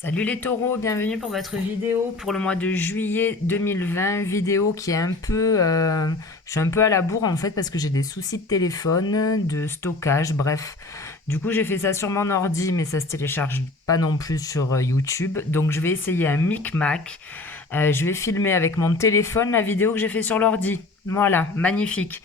Salut les taureaux, bienvenue pour votre vidéo pour le mois de juillet 2020. Vidéo qui est un peu... je suis un peu à la bourre en fait parce que j'ai des soucis de téléphone, de stockage, bref. Du coup j'ai fait ça sur mon ordi mais ça se télécharge pas non plus sur YouTube. Donc je vais essayer un micmac. Je vais filmer avec mon téléphone la vidéo que j'ai fait sur l'ordi. Voilà, magnifique.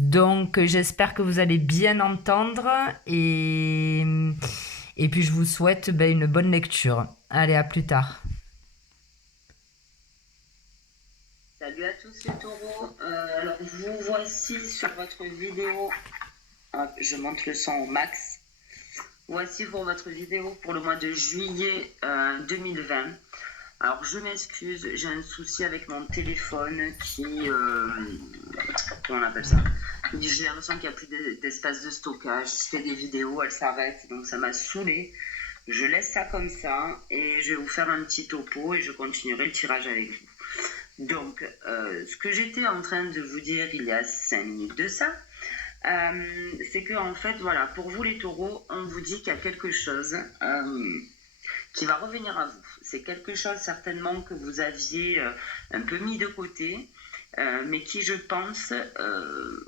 Donc j'espère que vous allez bien entendre et puis je vous souhaite une bonne lecture. Allez, à plus tard. Salut à tous les taureaux. Alors vous voici sur votre vidéo. Hop, je monte le son au max. Voici pour votre vidéo pour le mois de juillet 2020. Alors je m'excuse, j'ai un souci avec mon téléphone qui... comment on appelle ça? J'ai l'impression qu'il n'y a plus d'espace de stockage. Je fais des vidéos, elles s'arrêtent, donc ça m'a saoulé. Je laisse ça comme ça et je vais vous faire un petit topo et je continuerai le tirage avec vous. Donc, ce que j'étais en train de vous dire il y a 5 minutes de ça, c'est que en fait, voilà, pour vous les taureaux, on vous dit qu'il y a quelque chose qui va revenir à vous. C'est quelque chose certainement que vous aviez un peu mis de côté, mais qui, je pense,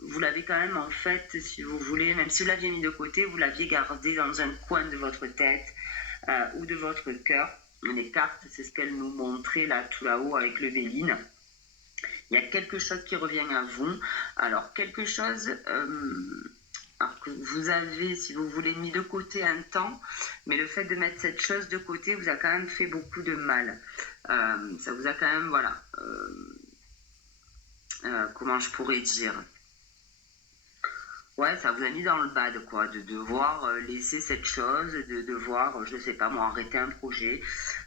vous l'avez quand même en fait, si vous voulez, même si vous l'aviez mis de côté, vous l'aviez gardé dans un coin de votre tête ou de votre cœur. Les cartes, c'est ce qu'elles nous montraient là, tout là-haut avec le Béline. Il y a quelque chose qui revient à vous. Alors, quelque chose alors que vous avez, si vous voulez, mis de côté un temps, mais le fait de mettre cette chose de côté vous a quand même fait beaucoup de mal. Ça vous a quand même, voilà, comment je pourrais dire, ouais, ça vous a mis dans le bad, quoi, de devoir laisser cette chose, de devoir, je sais pas moi, arrêter un projet.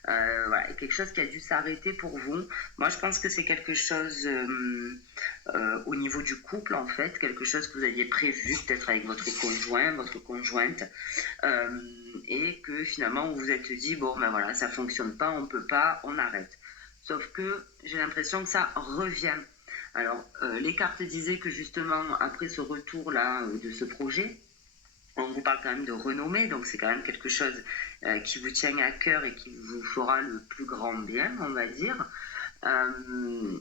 Voilà, quelque chose qui a dû s'arrêter pour vous. Moi, je pense que c'est quelque chose au niveau du couple, en fait, quelque chose que vous aviez prévu, peut-être avec votre conjoint, votre conjointe, euh, et que finalement, vous vous êtes dit, bon, ben voilà, ça fonctionne pas, on peut pas, on arrête. Sauf que j'ai l'impression que ça revient. Alors, les cartes disaient que justement, après ce retour-là de ce projet, on vous parle quand même de renommée, donc c'est quand même quelque chose qui vous tient à cœur et qui vous fera le plus grand bien, on va dire.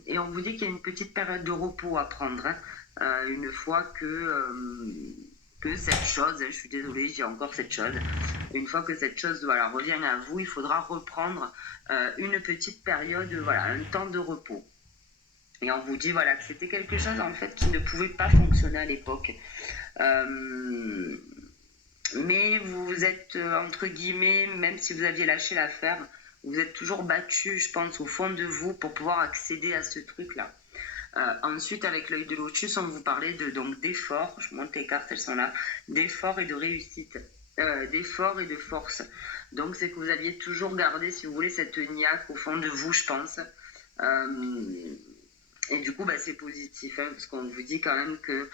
Et on vous dit qu'il y a une petite période de repos à prendre, hein, une fois que cette chose, je suis désolée, j'ai encore cette chose, une fois que cette chose voilà, revient à vous, il faudra reprendre une petite période, voilà, un temps de repos. Et on vous dit voilà que c'était quelque chose en fait qui ne pouvait pas fonctionner à l'époque. Euh, mais vous êtes entre guillemets, même si vous aviez lâché l'affaire, vous êtes toujours battu, je pense, au fond de vous pour pouvoir accéder à ce truc-là. Ensuite, avec l'œil de lotus, on vous parlait de donc d'efforts. Je monte les cartes, elles sont là. D'efforts et de réussite, d'efforts et de force. Donc, c'est que vous aviez toujours gardé, si vous voulez, cette niaque au fond de vous, je pense. Et du coup, bah, c'est positif, hein, parce qu'on vous dit quand même que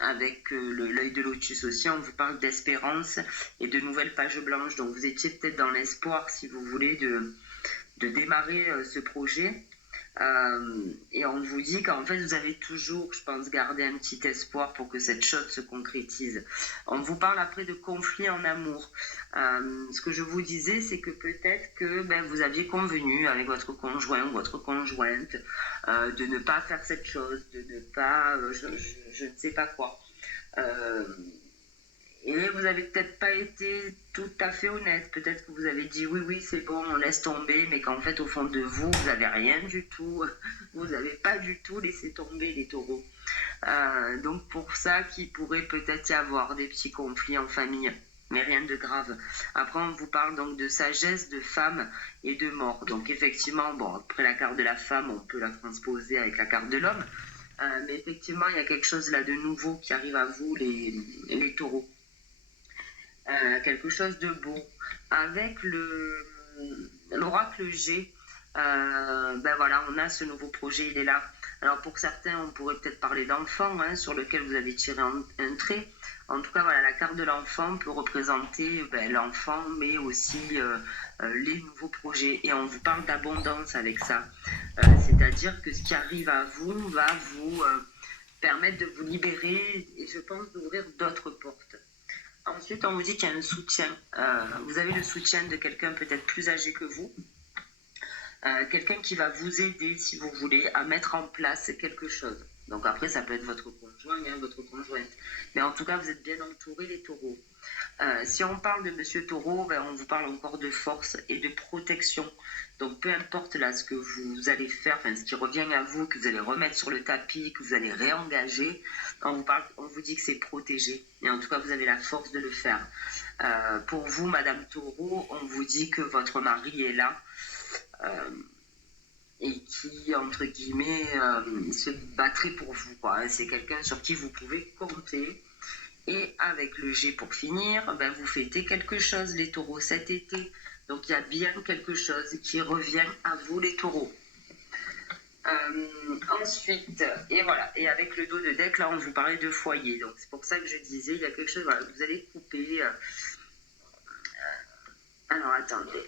avec l'œil de lotus aussi, on vous parle d'espérance et de nouvelles pages blanches. Donc, vous étiez peut-être dans l'espoir, si vous voulez, de démarrer ce projet. Et on vous dit qu'en fait, vous avez toujours, je pense, gardé un petit espoir pour que cette chose se concrétise. On vous parle après de conflits en amour. Ce que je vous disais, c'est que peut-être que ben, vous aviez convenu avec votre conjoint ou votre conjointe de ne pas faire cette chose, de ne pas, je ne sais pas quoi. Euh, et vous avez peut-être pas été tout à fait honnête. Peut-être que vous avez dit oui, oui, c'est bon, on laisse tomber, mais qu'en fait, au fond de vous, vous n'avez rien du tout. Vous n'avez pas du tout laissé tomber les taureaux. Donc pour ça qu'il pourrait peut-être y avoir des petits conflits en famille, mais rien de grave. Après, on vous parle donc de sagesse, de femme et de mort. Donc effectivement, bon, après la carte de la femme, on peut la transposer avec la carte de l'homme. Mais effectivement, il y a quelque chose là de nouveau qui arrive à vous, les taureaux. Quelque chose de beau. Avec l'oracle G, ben voilà, on a ce nouveau projet, il est là. Alors pour certains, on pourrait peut-être parler d'enfant, hein, sur lequel vous avez tiré un trait. En tout cas, voilà, la carte de l'enfant peut représenter ben, l'enfant, mais aussi les nouveaux projets. Et on vous parle d'abondance avec ça. C'est-à-dire que ce qui arrive à vous va vous permettre de vous libérer et je pense d'ouvrir d'autres portes. Ensuite, on vous dit qu'il y a un soutien. Vous avez le soutien de quelqu'un peut-être plus âgé que vous. Quelqu'un qui va vous aider, si vous voulez, à mettre en place quelque chose. Donc après, ça peut être votre conjoint, votre conjointe. Mais en tout cas, vous êtes bien entourés, les taureaux. Si on parle de Monsieur Taureau, ben, on vous parle encore de force et de protection. Donc peu importe là ce que vous allez faire, enfin, ce qui revient à vous, que vous allez remettre sur le tapis, que vous allez réengager, on vous dit que c'est protégé. Et en tout cas, vous avez la force de le faire. Pour vous, Madame Taureau, on vous dit que votre mari est là. Et qui, entre guillemets, se battrait pour vous, quoi. C'est quelqu'un sur qui vous pouvez compter. Et avec le G pour finir, ben vous fêtez quelque chose, les taureaux, cet été. Donc il y a bien quelque chose qui revient à vous, les taureaux. Ensuite, et voilà, et avec le dos de deck, là on vous parlait de foyer. Donc c'est pour ça que je disais, il y a quelque chose, voilà, vous allez couper. Alors attendez.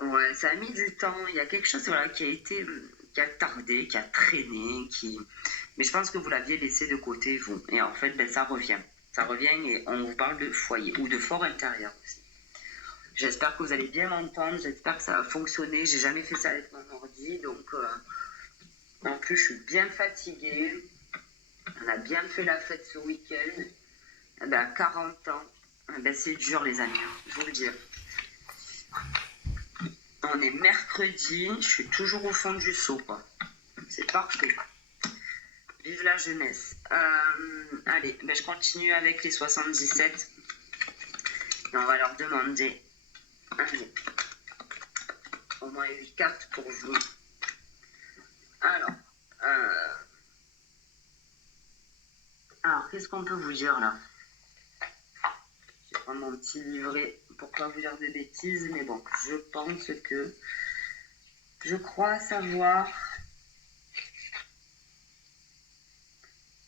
Ouais, ça a mis du temps. Il y a quelque chose voilà, qui a tardé, qui a traîné, mais je pense que vous l'aviez laissé de côté, vous. Et en fait, ben, ça revient. Ça revient et on vous parle de foyer ou de fort intérieur aussi. J'espère que vous allez bien m'entendre. J'espère que ça va fonctionner. J'ai jamais fait ça avec mon ordi. Donc, en plus, je suis bien fatiguée. On a bien fait la fête ce week-end. Ben, à 40 ans, ben, c'est dur, les amis. Je vous le dis. On est mercredi. Je suis toujours au fond du seau, quoi. C'est parfait. Vive la jeunesse. Allez, ben je continue avec les 77. Et on va leur demander, allez, au moins 8 cartes pour vous. Alors qu'est-ce qu'on peut vous dire là? Je vais prendre mon petit livret pour pas vous dire de bêtises, mais bon, je pense que je crois savoir.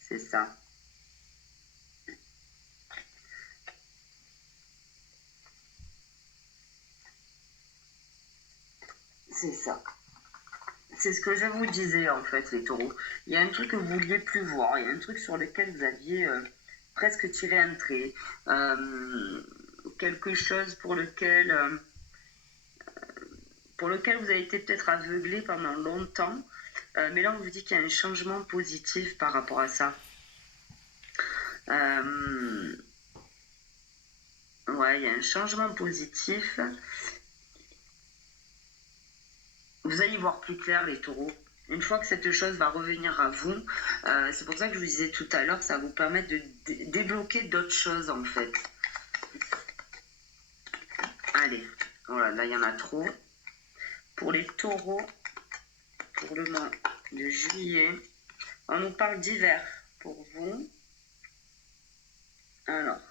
C'est ça. C'est ça. C'est ce que je vous disais en fait, les taureaux. Il y a un truc que vous vouliez plus voir, il y a un truc sur lequel vous aviez presque tiré un trait. Quelque chose pour lequel vous avez été peut-être aveuglé pendant longtemps. Mais là, on vous dit qu'il y a un changement positif par rapport à ça. Ouais, il y a un changement positif. Vous allez voir plus clair, les taureaux. Une fois que cette chose va revenir à vous, c'est pour ça que je vous disais tout à l'heure, ça va vous permettre de débloquer d'autres choses, en fait. Allez, voilà, là, il y en a trop. Pour les taureaux, pour le mois de juillet, on nous parle d'hiver pour vous. Alors,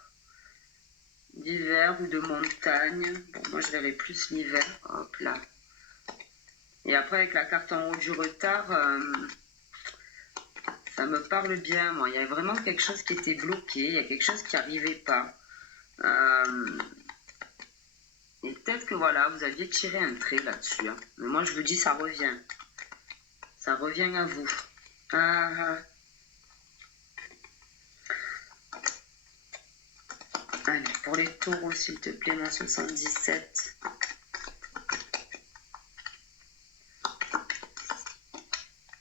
d'hiver ou de montagne. Bon, moi, je verrai plus l'hiver. Hop là. Et après, avec la carte en haut du retard, ça me parle bien, moi. Il y a vraiment quelque chose qui était bloqué. Il y a quelque chose qui n'arrivait pas. Et peut-être que voilà, vous aviez tiré un trait là-dessus. Hein. Mais moi, je vous dis, ça revient. Ça revient à vous. Allez, pour les taureaux, s'il te plaît, ma 77.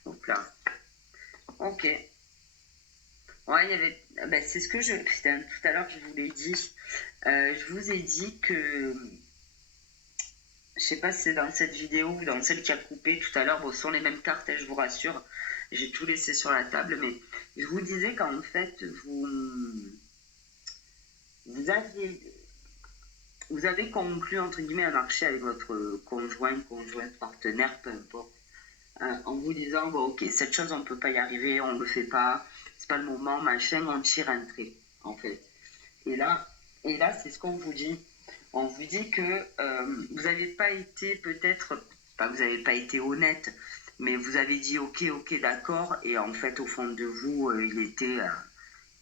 Hop là. Ok. Ouais, il y avait. Ben, c'est ce que je. Putain, tout à l'heure, je vous l'ai dit. Je vous ai dit que. Je sais pas si c'est dans cette vidéo ou dans celle qui a coupé tout à l'heure. Bon, ce sont les mêmes cartes, je vous rassure. J'ai tout laissé sur la table, mais je vous disais qu'en fait, vous avez conclu, entre guillemets, un marché avec votre conjoint, partenaire, peu importe, en vous disant, bon, ok, cette chose, on ne peut pas y arriver, on ne le fait pas, c'est pas le moment, machin, on tire un trait, en fait. Et là c'est ce qu'on vous dit. On vous dit que vous n'avez pas été peut-être, pas vous n'avez pas été honnête, mais vous avez dit ok, d'accord, et en fait, au fond de vous, il était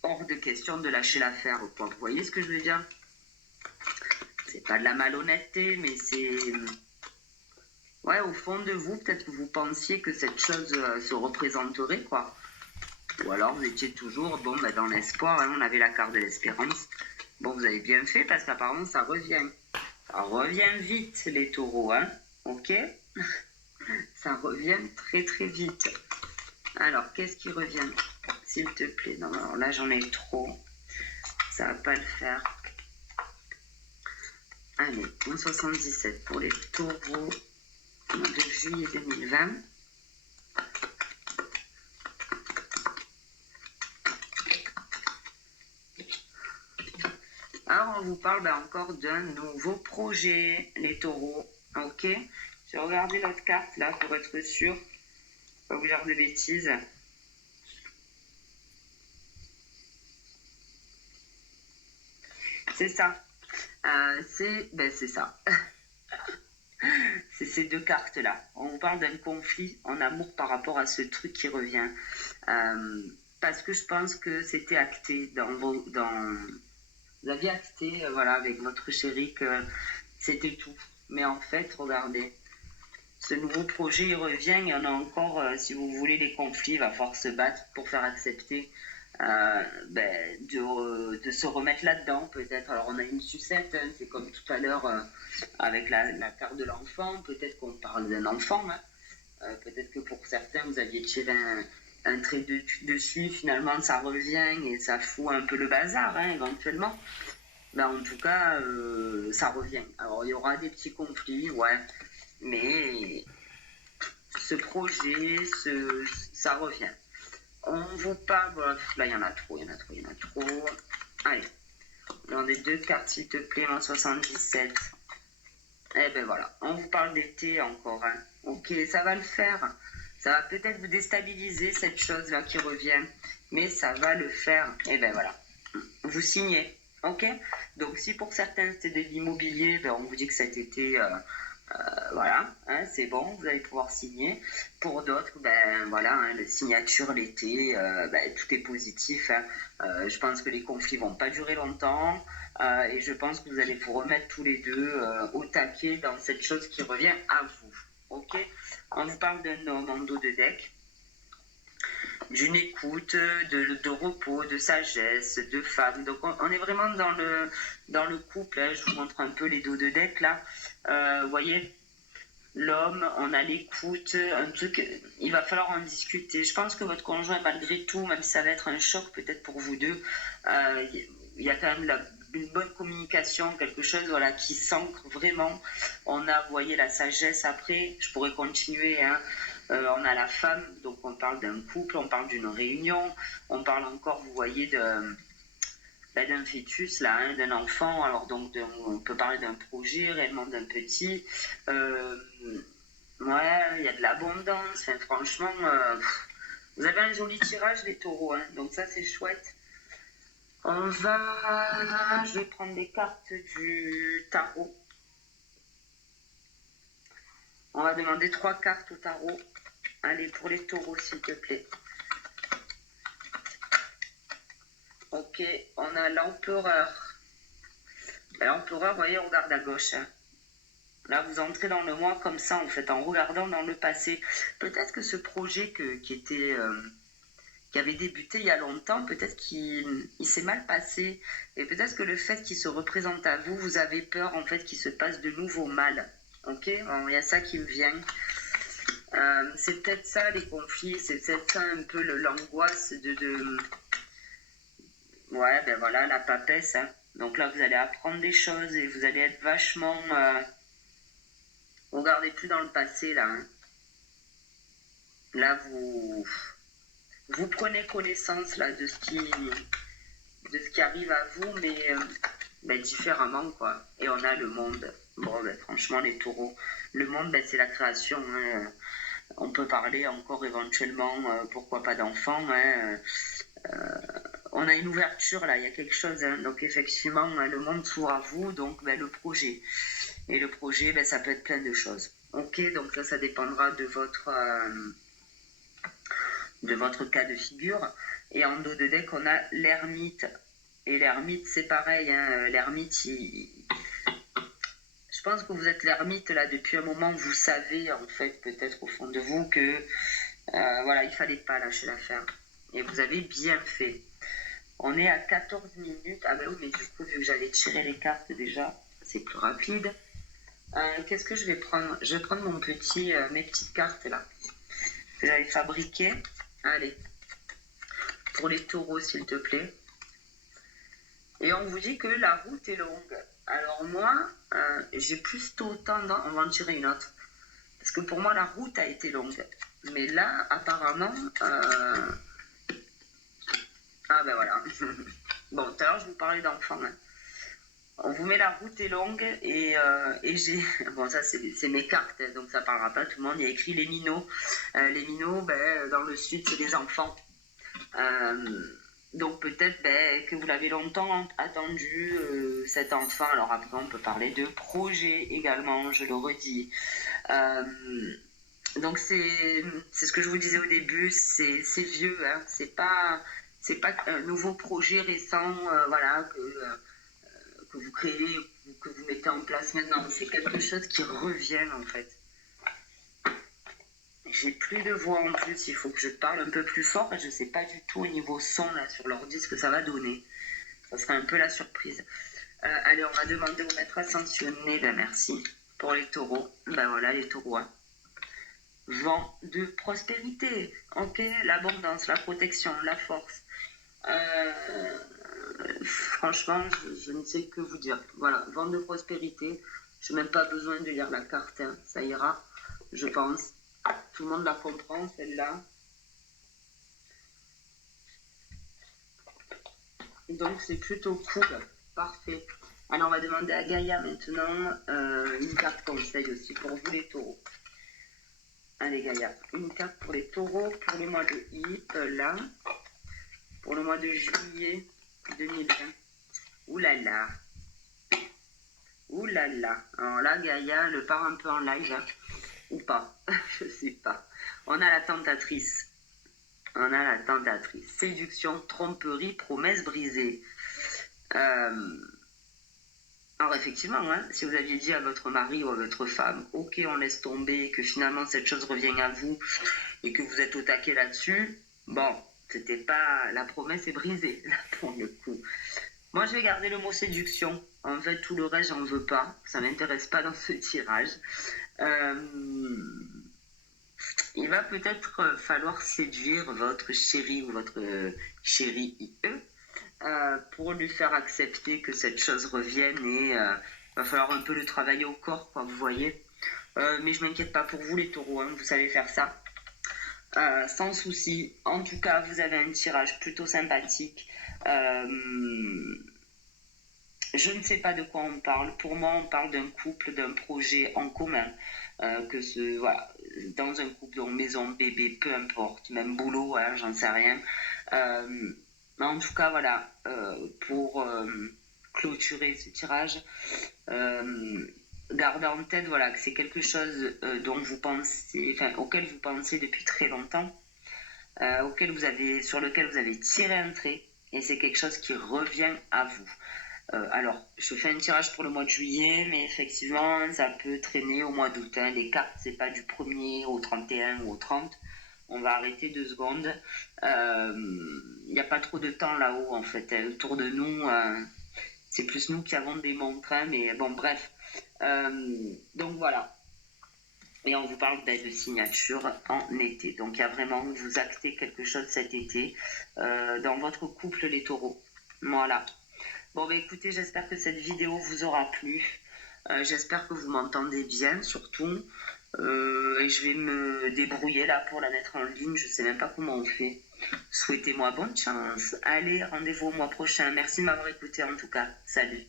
hors de question de lâcher l'affaire, quoi. Vous voyez ce que je veux dire? C'est pas de la malhonnêteté, mais c'est... Ouais, au fond de vous, peut-être que vous pensiez que cette chose se représenterait, quoi. Ou alors vous étiez toujours bon, bah, dans l'espoir, hein, on avait la carte de l'espérance. Bon, vous avez bien fait parce qu'apparemment ça revient. Ça revient vite les taureaux, hein. Ok? Ça revient très très vite. Alors, qu'est-ce qui revient? S'il te plaît. Non, alors là j'en ai trop. Ça va pas le faire. Allez, 1,77 pour les taureaux de juillet 2020. Alors, on vous parle encore d'un nouveau projet, les taureaux. Ok? J'ai regardé l'autre carte là pour être sûr. Pas vous dire de bêtises. C'est ça. C'est ça. C'est ces deux cartes-là. On vous parle d'un conflit en amour par rapport à ce truc qui revient. Parce que je pense que c'était acté vous aviez acté, voilà, avec votre chéri que c'était tout. Mais en fait, regardez, ce nouveau projet, il revient. Il y en a encore, si vous voulez, les conflits, il va falloir se battre pour faire accepter de se remettre là-dedans, peut-être. Alors, on a une sucette, hein, c'est comme tout à l'heure avec la carte de l'enfant. Peut-être qu'on parle d'un enfant, hein. Peut-être que pour certains, vous aviez tiré un trait dessus, finalement, ça revient et ça fout un peu le bazar, hein, éventuellement. Ben, en tout cas, ça revient. Alors, il y aura des petits conflits, ouais, mais ce projet, ça revient. On vous parle, là, il y en a trop, il y en a trop, il y en a trop. Allez, dans les deux cartes, s'il te plaît, en 77. Eh ben voilà, on vous parle d'été encore, hein. Ok, ça va le faire. Ça va peut-être vous déstabiliser, cette chose-là qui revient, mais ça va le faire. Eh ben voilà, vous signez. Ok. Donc si pour certains c'était de l'immobilier, ben, on vous dit que cet été, voilà, hein, c'est bon, vous allez pouvoir signer. Pour d'autres, ben voilà, hein, la signature l'été, ben, tout est positif, hein. Je pense que les conflits vont pas durer longtemps. Et je pense que vous allez vous remettre tous les deux au taquet dans cette chose qui revient à vous. Ok. On vous parle d'un homme en dos de deck, d'une écoute, de repos, de sagesse, de femme. Donc on est vraiment dans le couple, hein. Je vous montre un peu les dos de deck là. Vous voyez, l'homme, on a l'écoute, un truc, il va falloir en discuter. Je pense que votre conjoint, malgré tout, même si ça va être un choc peut-être pour vous deux, il y a quand même une bonne communication, quelque chose voilà, qui s'ancre vraiment. On a, vous voyez, la sagesse après, je pourrais continuer, hein. On a la femme, donc on parle d'un couple, on parle d'une réunion, on parle encore, vous voyez, d'un fœtus, là, hein, d'un enfant. Alors donc on peut parler d'un projet, réellement d'un petit. Ouais, il y a de l'abondance. Enfin, franchement, vous avez un joli tirage, les taureaux, hein, donc ça c'est chouette. Je vais prendre des cartes du tarot. On va demander 3 cartes au tarot. Allez, pour les taureaux, s'il te plaît. Ok, on a l'empereur. L'empereur, vous voyez, on regarde à gauche, hein. Là, vous entrez dans le mois comme ça, en fait, en regardant dans le passé. Peut-être que ce projet qui avait débuté il y a longtemps, peut-être qu'il s'est mal passé. Et peut-être que le fait qu'il se représente à vous, vous avez peur, en fait, qu'il se passe de nouveau mal. Ok. Bon, il y a ça qui me vient. C'est peut-être ça, les conflits. C'est peut-être ça, un peu l'angoisse Ouais, ben voilà, la papesse, hein. Donc là, vous allez apprendre des choses et vous allez être vachement... regardez plus dans le passé, là, hein. Là, vous prenez connaissance là, de ce qui arrive à vous, mais ben, différemment, quoi. Et on a le monde. Bon, ben, franchement, les taureaux. Le monde, ben, c'est la création, hein. On peut parler encore éventuellement, pourquoi pas d'enfants, hein. On a une ouverture là, il y a quelque chose, hein. Donc effectivement, le monde s'ouvre à vous, donc ben, le projet. Et le projet, ben, ça peut être plein de choses. Ok, donc ça dépendra de votre cas de figure. Et en dos de deck, on a l'ermite. Et l'ermite, c'est pareil, hein. L'ermite, je pense que vous êtes l'ermite là depuis un moment. Vous savez, en fait, peut-être au fond de vous que voilà, il fallait pas lâcher l'affaire. Et vous avez bien fait. On est à 14 minutes. Ah ben oui, mais du coup, vu que j'allais tirer les cartes déjà, c'est plus rapide. Qu'est-ce que je vais prendre? Je vais prendre mes petites cartes là, que j'avais fabriquées. Allez, pour les taureaux, s'il te plaît. Et on vous dit que la route est longue. Alors moi, j'ai plutôt tendance... On va en tirer une autre. Parce que pour moi, la route a été longue. Mais là, apparemment... Ah ben voilà. Bon, tout à l'heure, je vous parlais d'enfants. Hein. On vous met la route est longue et j'ai... Bon, ça, c'est mes cartes, hein, donc ça parlera pas tout le monde. Il y a écrit les minots. Les minots, ben, dans le sud, c'est des enfants. Donc peut-être que vous l'avez longtemps attendu, cet enfant. Alors après, on peut parler de projet également, je le redis. Donc c'est ce que je vous disais au début, c'est vieux, hein, c'est pas un nouveau projet récent, voilà, que vous créez, que vous mettez en place maintenant. C'est quelque chose qui revient en fait. J'ai plus de voix en plus, il faut que je parle un peu plus fort et je sais pas du tout au niveau son là sur l'ordi ce que ça va donner. Ça sera un peu la surprise. Allez, on va demander au maître ascensionné, ben merci. Pour les taureaux, ben voilà les taureaux. Hein. Vent de prospérité, ok, l'abondance, la protection, la force. Franchement, je ne sais que vous dire. Voilà, vent de prospérité. Je n'ai même pas besoin de lire la carte, hein. Ça ira, je pense. Tout le monde la comprend, celle-là. Donc, c'est plutôt cool. Parfait. Alors, on va demander à Gaïa maintenant une carte conseil aussi pour vous les taureaux. Allez, Gaïa, une carte pour les taureaux pour le mois de là. Pour le mois de juillet 2020. Ouh là là. Ouh là là. Alors là, Gaïa, elle part un peu en live. Hein. Ou pas. Je sais pas. On a la tentatrice. On a la tentatrice. Séduction, tromperie, promesse brisée. Alors effectivement, hein, si vous aviez dit à votre mari ou à votre femme, ok, on laisse tomber, que finalement cette chose revient à vous et que vous êtes au taquet là-dessus, bon, c'était pas... La promesse est brisée, là, pour le coup. Moi, je vais garder le mot séduction. En fait, tout le reste, j'en veux pas. Ça m'intéresse pas dans ce tirage. Il va peut-être falloir séduire votre chéri ou votre chéri IE pour lui faire accepter que cette chose revienne et va falloir un peu le travailler au corps, quoi, vous voyez. Mais je m'inquiète pas pour vous, les taureaux, hein, vous savez faire ça. Sans souci. En tout cas, vous avez un tirage plutôt sympathique. Je ne sais pas de quoi on parle. Pour moi, on parle d'un couple, d'un projet en commun. Voilà, dans un couple, donc maison, bébé, peu importe, même boulot, hein, j'en sais rien. Mais en tout cas, voilà, pour clôturer ce tirage, gardez en tête, voilà, que c'est quelque chose auquel vous pensez depuis très longtemps, sur lequel vous avez tiré un trait, et c'est quelque chose qui revient à vous. Alors, je fais un tirage pour le mois de juillet, mais effectivement, ça peut traîner au mois d'août. Hein. Les cartes, c'est pas du 1er au 31 ou au 30. On va arrêter 2 secondes. Il n'y a pas trop de temps là-haut, en fait. Autour de nous, c'est plus nous qui avons des montres. Hein, mais bon, bref. Donc voilà. Et on vous parle d'aide de signature en été. Donc il y a vraiment, vous actez quelque chose cet été dans votre couple, les taureaux. Voilà. Bon, bah écoutez, j'espère que cette vidéo vous aura plu. J'espère que vous m'entendez bien, surtout. Et je vais me débrouiller là pour la mettre en ligne. Je sais même pas comment on fait. Souhaitez-moi bonne chance. Allez, rendez-vous au mois prochain. Merci de m'avoir écouté en tout cas. Salut.